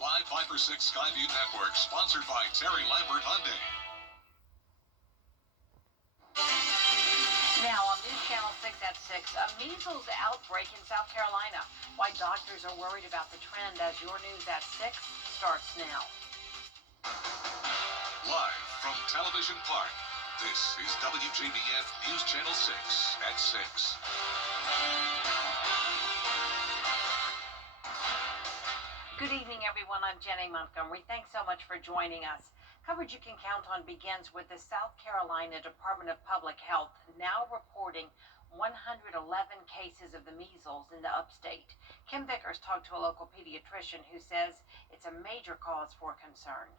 Live 5 for 6 Skyview Network, sponsored by Terry Lambert Hyundai. Now on News Channel 6 at 6, a measles outbreak in South Carolina. Why doctors are worried about the trend as your News at 6 starts now. Live from Television Park, this is WJBF News Channel 6 at 6. Good evening, everyone. I'm Jenny Montgomery. Thanks so much for joining us. Coverage you can count on begins with the South Carolina Department of Public Health now reporting 111 cases of the measles in the upstate. Kim Vickers talked to a local pediatrician who says it's a major cause for concern.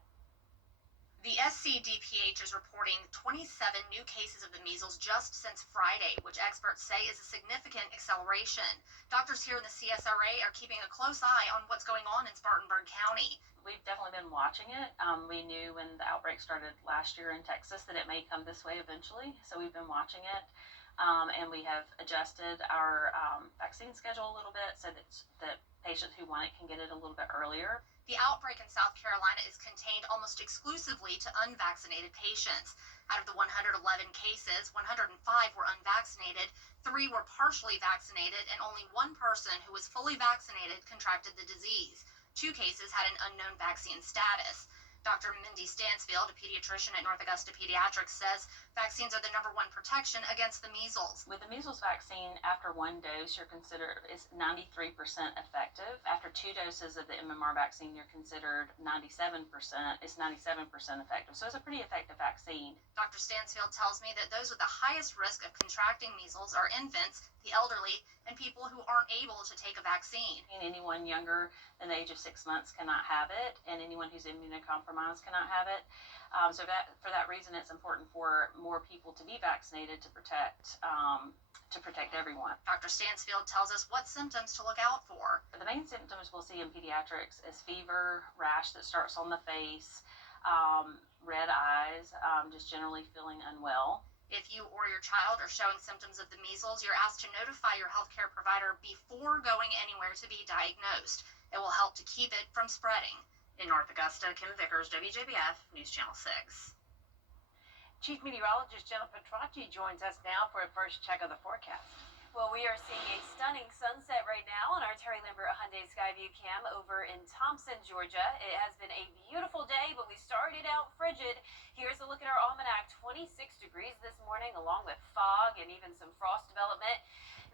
The SCDPH is reporting 27 new cases of the measles just since Friday, which experts say is a significant acceleration. Doctors here in the CSRA are keeping a close eye on what's going on in Spartanburg County. We've definitely been watching it. We knew when the outbreak started last year in Texas that it may come this way eventually, so we've been watching it. And we have adjusted our vaccine schedule a little bit so that patients who want it can get it a little bit earlier. The outbreak in South Carolina is contained almost exclusively to unvaccinated patients. Out of the 111 cases, 105 were unvaccinated, 3 were partially vaccinated, and only 1 person who was fully vaccinated contracted the disease. 2 cases had an unknown vaccine status. Dr. Mindy Stansfield, a pediatrician at North Augusta Pediatrics, says vaccines are the #1 protection against the measles. With the measles vaccine, after 1 dose, is 93% effective. After 2 doses of the MMR vaccine, you're considered 97%. It's 97% effective. So it's a pretty effective vaccine. Dr. Stansfield tells me that those with the highest risk of contracting measles are infants, the elderly, and people who aren't able to take a vaccine. And anyone younger than the age of 6 months cannot have it, and anyone who's immunocompromised cannot have it. So for that reason, it's important for more people to be vaccinated to protect everyone. Dr. Stansfield tells us what symptoms to look out for. The main symptoms we'll see in pediatrics is fever, rash that starts on the face, red eyes, just generally feeling unwell. If you or your child are showing symptoms of the measles, you're asked to notify your healthcare provider before going anywhere to be diagnosed. It will help to keep it from spreading. In North Augusta, Kim Vickers, WJBF, News Channel 6. Chief Meteorologist Jenna Petracci joins us now for a first check of the forecast. Well, we are seeing a stunning sunset right now on our Terry Lambert Hyundai Skyview cam over in Thompson, Georgia. It has been a beautiful day, but we started out frigid. Here's a look at our almanac. 26 degrees this morning, along with fog and even some frost development.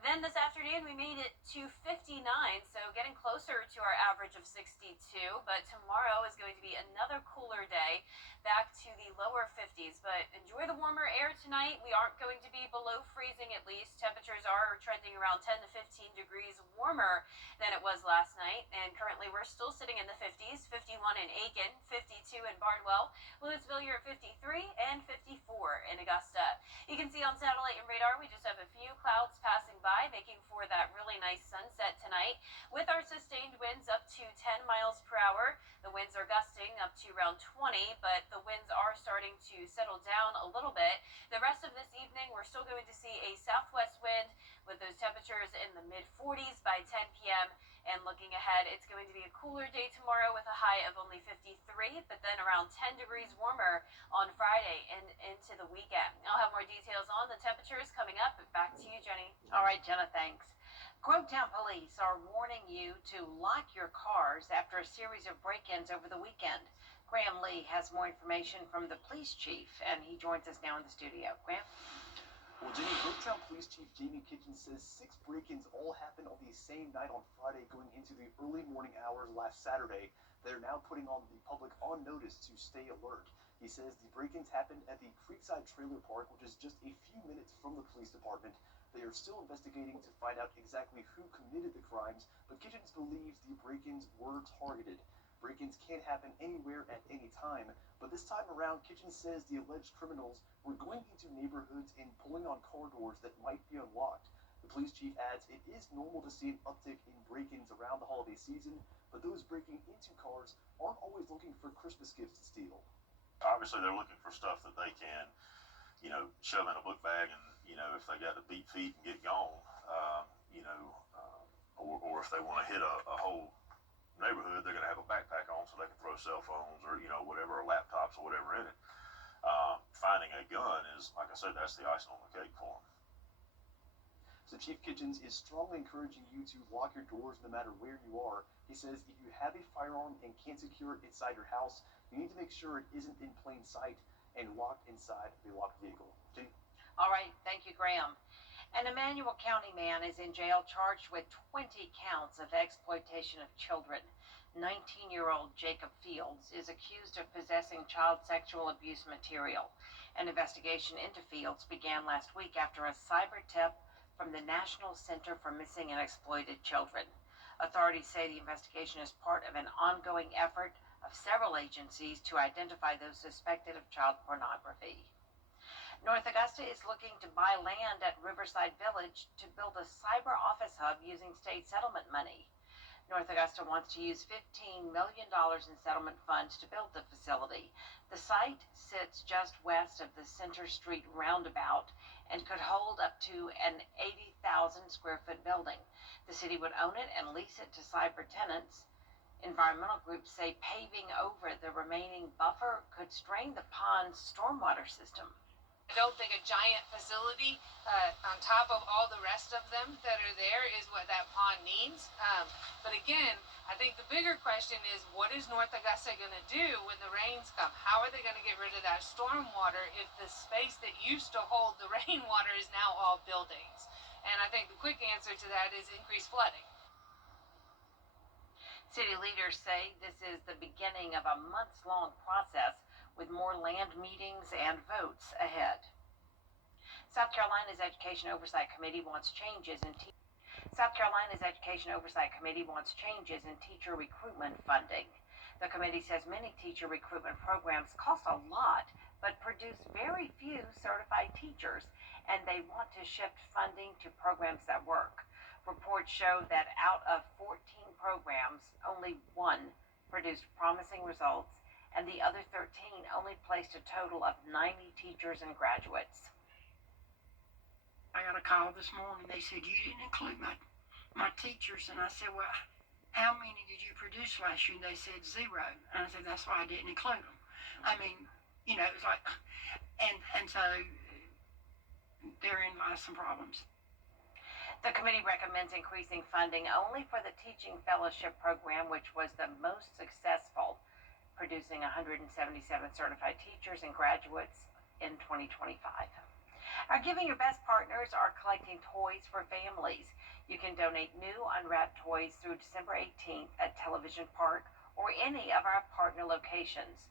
Then this afternoon, we made it to 59, so getting closer to our average of 62. But tomorrow is going to be another cooler day, back to the lower 50s. But enjoy the warmer air tonight. We aren't going to be below freezing, at least. Temperatures are trending around 10 to 15 degrees warmer than it was last night. And currently, we're still sitting in the 50s, 51 in Aiken, 52 in Bardwell, Louisville, you're at 53, and 54 in Augusta. You can see on satellite and radar, we just have a few clouds passing by, making for that really nice sunset tonight with our sustained winds up to 10 miles per hour. The winds are gusting up to around 20, but the winds are starting to settle down a little bit. The rest of this evening, we're still going to see a southwest wind with those temperatures in the mid-40s by 10 p.m. And looking ahead, it's going to be a cooler day tomorrow with a high of only 53, but then around 10 degrees warmer on Friday and into the weekend. I'll have more details on the temperatures coming up. Back to you, Jenny. All right, Jenna, thanks. Grovetown police are warning you to lock your cars after a series of break-ins over the weekend. Graham Lee has more information from the police chief, and he joins us now in the studio. Graham? Well, Jenny, Grovetown Police Chief Jamie Kitchen says 6 break-ins all happened on the same night on Friday going into the early morning hours last Saturday. They're now putting on the public on notice to stay alert. He says the break-ins happened at the Creekside Trailer Park, which is just a few minutes from the police department. They are still investigating to find out exactly who committed the crimes, but Kitchens believes the break-ins were targeted. Break-ins can't happen anywhere at any time, but this time around, Kitchens says the alleged criminals were going into neighborhoods and pulling on car doors that might be unlocked. The police chief adds it is normal to see an uptick in break-ins around the holiday season, but those breaking into cars aren't always looking for Christmas gifts to steal. Obviously, they're looking for stuff that they can, shove in a book bag and, if they got to beat feet and get gone, or if they want to hit a whole neighborhood, they're going to have a backpack on so they can throw cell phones or, you know, whatever, or laptops or whatever in it. Finding a gun is, like I said, that's the icing on the cake for them. So Chief Kitchens is strongly encouraging you to lock your doors no matter where you are. He says if you have a firearm and can't secure it inside your house, you need to make sure it isn't in plain sight and locked inside the locked vehicle. Jenny? All right, thank you, Graham. An Emmanuel County man is in jail charged with 20 counts of exploitation of children. 19-year-old Jacob Fields is accused of possessing child sexual abuse material. An investigation into Fields began last week after a cyber tip from the National Center for Missing and Exploited Children. Authorities say the investigation is part of an ongoing effort of several agencies to identify those suspected of child pornography. North Augusta is looking to buy land at Riverside Village to build a cyber office hub using state settlement money. North Augusta wants to use $15 million in settlement funds to build the facility. The site sits just west of the Center Street roundabout and could hold up to an 80,000 square foot building. The city would own it and lease it to cyber tenants. Environmental groups say paving over the remaining buffer could strain the pond's stormwater system. I don't think a giant facility on top of all the rest of them that are there is what that pond needs. But again, I think the bigger question is, what is North Augusta going to do when the rains come? How are they going to get rid of that storm water if the space that used to hold the rainwater is now all buildings? And I think the quick answer to that is increased flooding. City leaders say this is the beginning of a months-long process with more land meetings and votes ahead. South Carolina's Education Oversight Committee wants changes in teacher recruitment funding. The committee says many teacher recruitment programs cost a lot but produce very few certified teachers, and they want to shift funding to programs that work. Reports show that out of 14 programs, only one produced promising results, and the other 13 only placed a total of 90 teachers and graduates. I got a call this morning. They said, you didn't include my teachers. And I said, well, how many did you produce last year? And they said 0. And I said, that's why I didn't include them. I mean, you know, it was like, and so therein lies some problems. The committee recommends increasing funding only for the Teaching Fellowship Program, which was the most successful, producing 177 certified teachers and graduates in 2025. Our Giving Your Best partners are collecting toys for families. You can donate new unwrapped toys through December 18th at Television Park or any of our partner locations.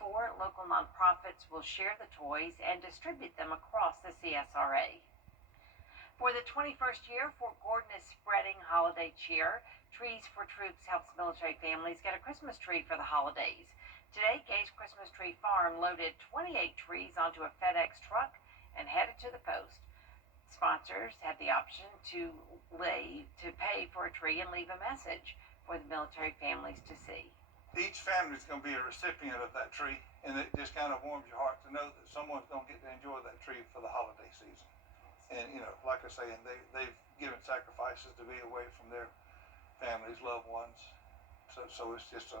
4 local nonprofits will share the toys and distribute them across the CSRA. For the 21st year, Fort Gordon is spreading holiday cheer. Trees for Troops helps military families get a Christmas tree for the holidays. Today, Gage Christmas Tree Farm loaded 28 trees onto a FedEx truck and headed to the coast. Sponsors had the option to pay for a tree and leave a message for the military families to see. Each family is going to be a recipient of that tree, and it just kind of warms your heart to know that someone's going to get to enjoy that tree for the holiday season. And, you know, like I say, and they've given sacrifices to be away from their families, loved ones. So it's just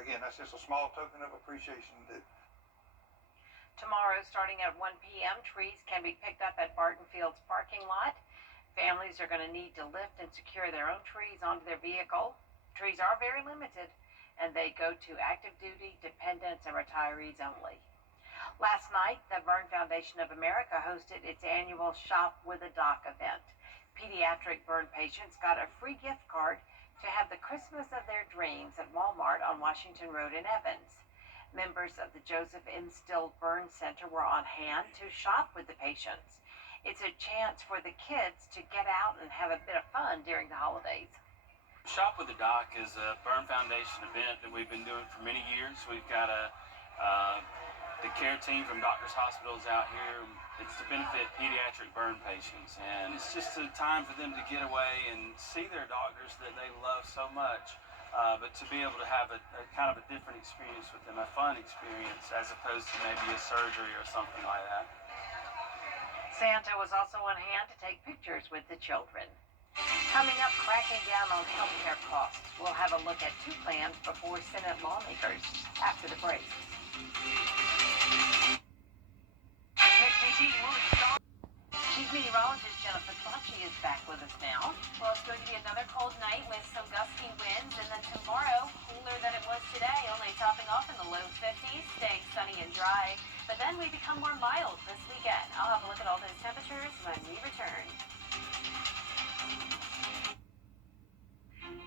again, that's just a small token of appreciation. That Tomorrow, starting at 1 p.m., trees can be picked up at Barton Field's parking lot. Families are going to need to lift and secure their own trees onto their vehicle. Trees are very limited, and they go to active duty, dependents, and retirees only. Last night, the Burn Foundation of America hosted its annual Shop with a Doc event. Pediatric burn patients got a free gift card to have the Christmas of their dreams at Walmart on Washington Road in Evans. Members of the Joseph M. Still Burn Center were on hand to shop with the patients. It's a chance for the kids to get out and have a bit of fun during the holidays. Shop with the Doc is a Burn Foundation event that we've been doing for many years. We've got the care team from Doctors Hospitals out here. It's to benefit pediatric burn patients, and it's just a time for them to get away and see their doctors that they love so much, but to be able to have a kind of a different experience with them, a fun experience, as opposed to maybe a surgery or something like that. Santa was also on hand to take pictures with the children. Coming up, cracking down on healthcare costs. We'll have a look at two plans before Senate lawmakers after the break. Chief meteorologist Jennifer Tracci is back with us now. Well, it's going to be another cold night with some gusty winds, and then tomorrow, cooler than it was today, only topping off in the low 50s, staying sunny and dry. But then we become more mild this weekend. I'll have a look at all those temperatures when we return.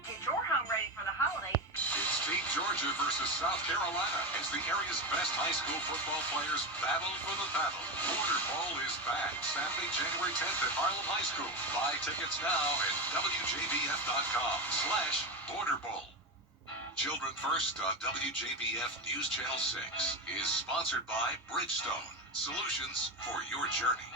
Get your home ready for the holidays. It's Team Georgia versus South Carolina as the area's best high school football players battle for the battle. Border Bowl is back Saturday, January 10th at Harlem High School. Buy tickets now at WJBF.com/Border Bowl. Children First on WJBF News Channel 6 is sponsored by Bridgestone, solutions for your journey.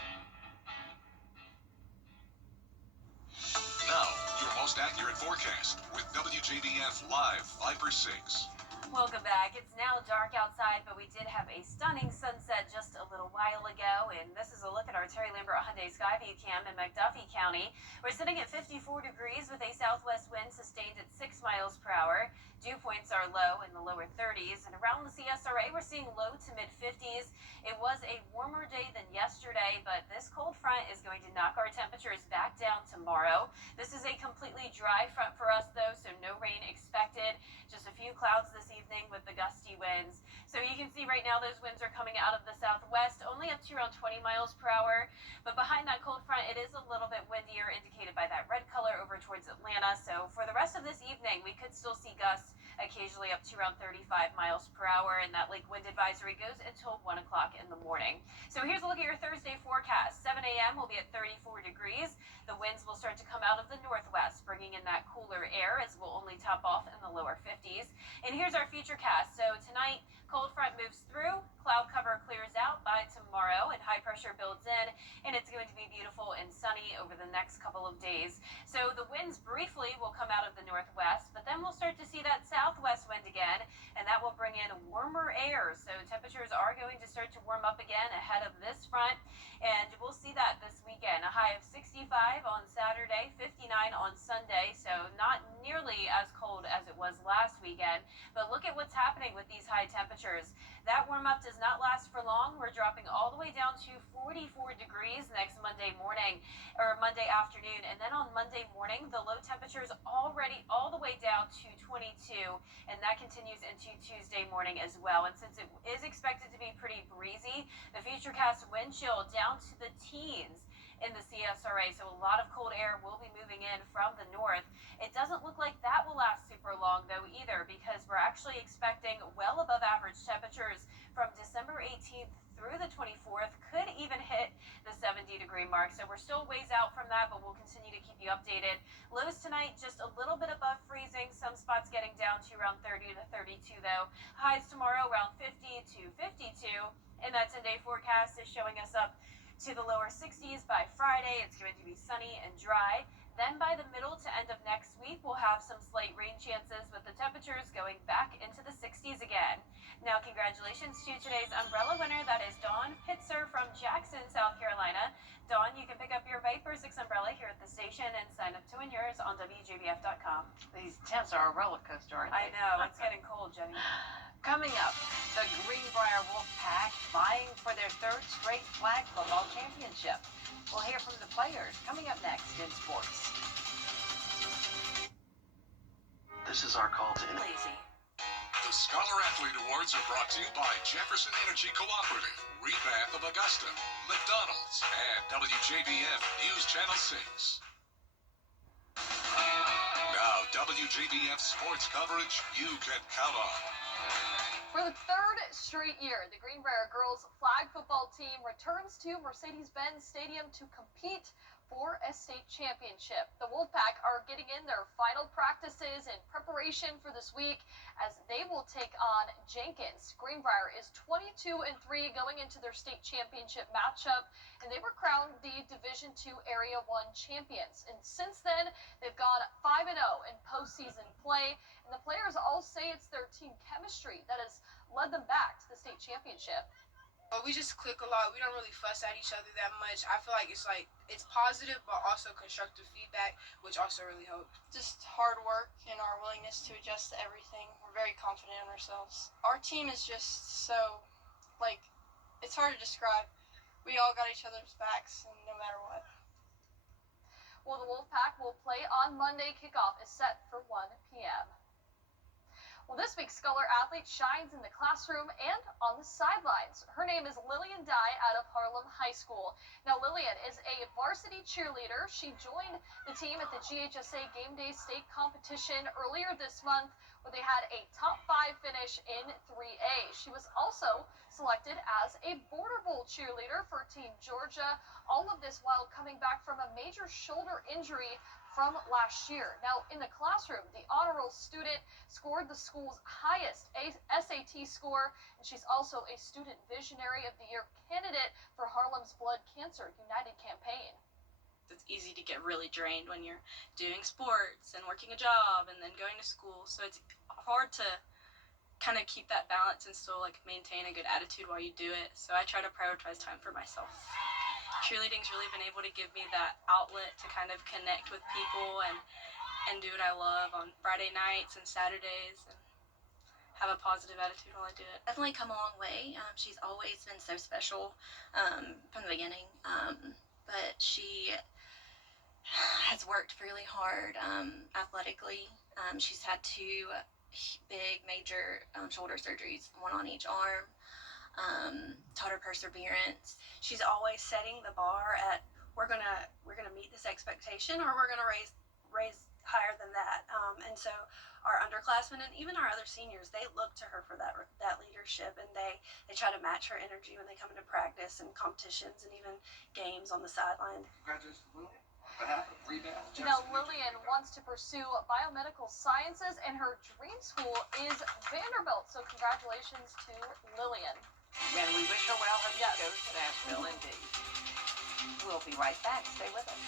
Now, your most accurate forecast with WJBF Live Viper 6. Welcome back. It's now dark outside, but we did have a stunning sunset just a little while ago, and this is a look at our Terry Lambert Hyundai Skyview Cam in McDuffie County. We're sitting at 54 degrees with a southwest wind sustained at 6 miles per hour. Dew points are low in the lower 30s, and around the CSRA, we're seeing low to mid 50s. It was a warmer day than yesterday, but this cold front is going to knock our temperatures back down tomorrow. This is a completely dry front for us, though, so no rain expected. Just a few clouds this evening with the gusty winds. So you can see right now those winds are coming out of the southwest, only up to around 20 miles per hour. But behind that cold front, it is a little bit windier, indicated by that red color over towards Atlanta. So for the rest of this evening, we could still see gusts occasionally up to around 35 miles per hour, and that lake wind advisory goes until 1 o'clock in the morning. So here's a look at your Thursday forecast. 7 a.m. will be at 34 degrees. The winds will start to come out of the northwest, bringing in that cooler air, as we'll only top off in the lower 50s. And here's our future cast. So tonight, cold front moves through, cloud cover clears out by tomorrow, and high pressure builds in, and it's going to be beautiful and sunny over the next couple of days. So the winds briefly will come out of the northwest, but then we'll start to see that southwest wind again, and that will bring in warmer air. So temperatures are going to start to warm up again ahead of this front, and we'll see that this weekend. A high of 65 on Saturday, 59 on Sunday, so not nearly as cold as it was last weekend. But look at what's happening with these high temperatures. That warm up does not last for long. We're dropping all the way down to 44 degrees next Monday morning or Monday afternoon. And then on Monday morning, the low temperature is already all the way down to 22. And that continues into Tuesday morning as well. And since it is expected to be pretty breezy, the futurecast wind chill down to the teens in the CSRA, so a lot of cold air will be moving in from the north. It doesn't look like that will last super long, though, either, because we're actually expecting well above average temperatures from December 18th through the 24th, could even hit the 70-degree mark. So we're still ways out from that, but we'll continue to keep you updated. Lows tonight just a little bit above freezing, some spots getting down to around 30 to 32, though. Highs tomorrow around 50 to 52, and that 10-day forecast is showing us up to the lower 60s by Friday. It's going to be sunny and dry. Then by the middle to end of next week, we'll have some slight rain chances with the temperatures going back into the 60s again. Now, congratulations to today's umbrella winner. That is Dawn Pitzer from Jackson, South Carolina. Dawn, you can pick up your Viper 6 umbrella here at the station and sign up to win yours on WJBF.com. These temps are a roller coaster, aren't I they? know. It's getting cold, Jenny. Coming up, the Greenbrier Wolfpack vying for their third straight flag football championship. We'll hear from the players coming up next in sports. This is our call to Lazy. The Scholar Athlete Awards are brought to you by Jefferson Energy Cooperative, Rebath of Augusta, McDonald's, and WJBF News Channel 6. Now, WJBF sports coverage you can count on. For the third straight year, the Greenbrier girls flag football team returns to Mercedes-Benz Stadium to compete for a state championship. The Wolfpack are getting in their final practices in preparation for this week as they will take on Jenkins. Greenbrier is 22-3 going into their state championship matchup, and they were crowned the Division II Area 1 champions. And since then, they've gone 5-0 in postseason play, and the players all say it's their team chemistry that has led them back to the state championship. But we just click a lot. We don't really fuss at each other that much. I feel like it's positive, but also constructive feedback, which also really helps. Just hard work and our willingness to adjust to everything. We're very confident in ourselves. Our team is just so, it's hard to describe. We all got each other's backs, and no matter what. Well, the Wolfpack will play on Monday. Kickoff is set for 1 p.m. Well, this week's Scholar athlete shines in the classroom and on the sidelines. Her name is Lillian Dye out of Harlem High School. Now, Lillian is a varsity cheerleader. She joined the team at the GHSA Game Day State Competition earlier this month, where they had a top 5 finish in 3A. She was also selected as a Border Bowl cheerleader for Team Georgia. All of this while coming back from a major shoulder injury from last year. Now, in the classroom, the honor roll student scored the school's highest SAT score, and she's also a Student Visionary of the Year candidate for Harlem's Blood Cancer United campaign. It's easy to get really drained when you're doing sports and working a job and then going to school, so it's hard to kind of keep that balance and still maintain a good attitude while you do it. So I try to prioritize time for myself. Cheerleading's really been able to give me that outlet to kind of connect with people and do what I love on Friday nights and Saturdays and have a positive attitude while I do it. Definitely come a long way. She's always been so special from the beginning, but she has worked really hard athletically. She's had 2 big major shoulder surgeries, one on each arm. Taught her perseverance. She's always setting the bar at we're gonna meet this expectation, or we're gonna raise higher than that. And so our underclassmen and even our other seniors, they look to her for that leadership, and they try to match her energy when they come into practice and competitions and even games on the sideline. Congratulations, Lillian. On behalf of Rebound, Now, Lillian wants to pursue biomedical sciences, and her dream school is Vanderbilt. So congratulations to Lillian. And we wish her well as Yes. she goes to Nashville, indeed. We'll be right back. Stay with us.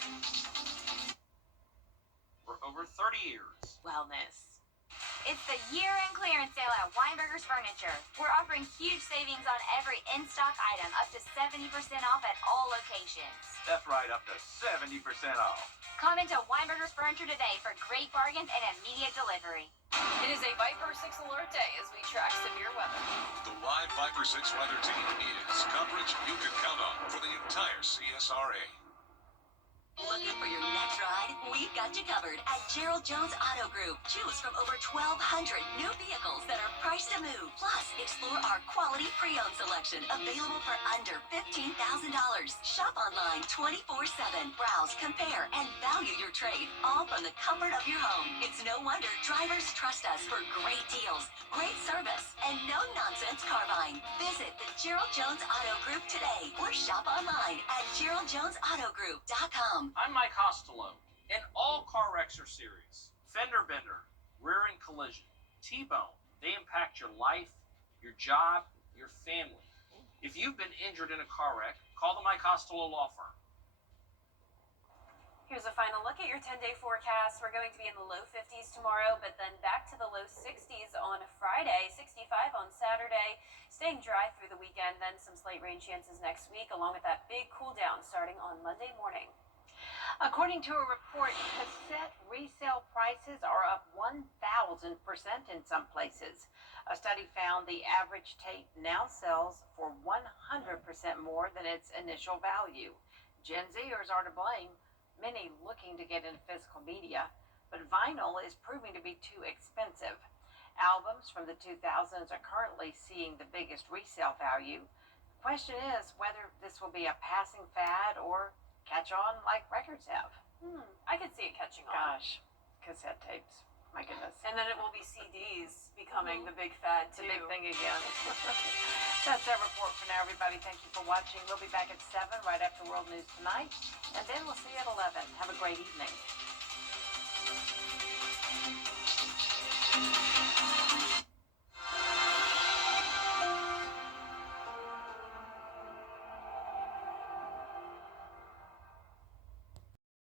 For over 30 years. Wellness. It's the year-end clearance sale at Weinberger's Furniture. We're offering huge savings on every in-stock item, up to 70% off at all locations. That's right, up to 70% off. Come into Weinberger's Furniture today for great bargains and immediate delivery. It is a Viper 6 alert day as we track severe weather. The live Viper 6 weather team is coverage you can count on for the entire CSRA. Looking for your next ride? We've got you covered at Gerald Jones Auto Group. Choose from over 1,200 new vehicles that are priced to move. Plus, explore our quality pre-owned selection available for under $15,000. Shop online 24/7. Browse, compare, and value your trade, all from the comfort of your home. It's no wonder drivers trust us for great deals, great service, and no-nonsense car buying. Visit the Gerald Jones Auto Group today or shop online at GeraldJonesAutoGroup.com. I'm Mike Hostelone. In all car wrecks are serious. Fender bender, rear end collision, T-bone, they impact your life, your job, your family. If you've been injured in a car wreck, call the Mike Hostelone Law Firm. Here's a final look at your 10-day forecast. We're going to be in the low 50s tomorrow, but then back to the low 60s on Friday, 65 on Saturday, staying dry through the weekend, then some slight rain chances next week, along with that big cool down starting on Monday morning. According to a report, cassette resale prices are up 1,000% in some places. A study found the average tape now sells for 100% more than its initial value. Gen Zers are to blame, many looking to get into physical media, but vinyl is proving to be too expensive. Albums from the 2000s are currently seeing the biggest resale value. The question is whether this will be a passing fad or catch on like records have. I could see it catching on. Gosh, cassette tapes. My goodness. And then it will be CDs becoming the big fad, It's too. a big thing again. That's our report for now, everybody. Thank you for watching. We'll be back at 7 right after World News Tonight, and then we'll see you at 11. Have a great evening.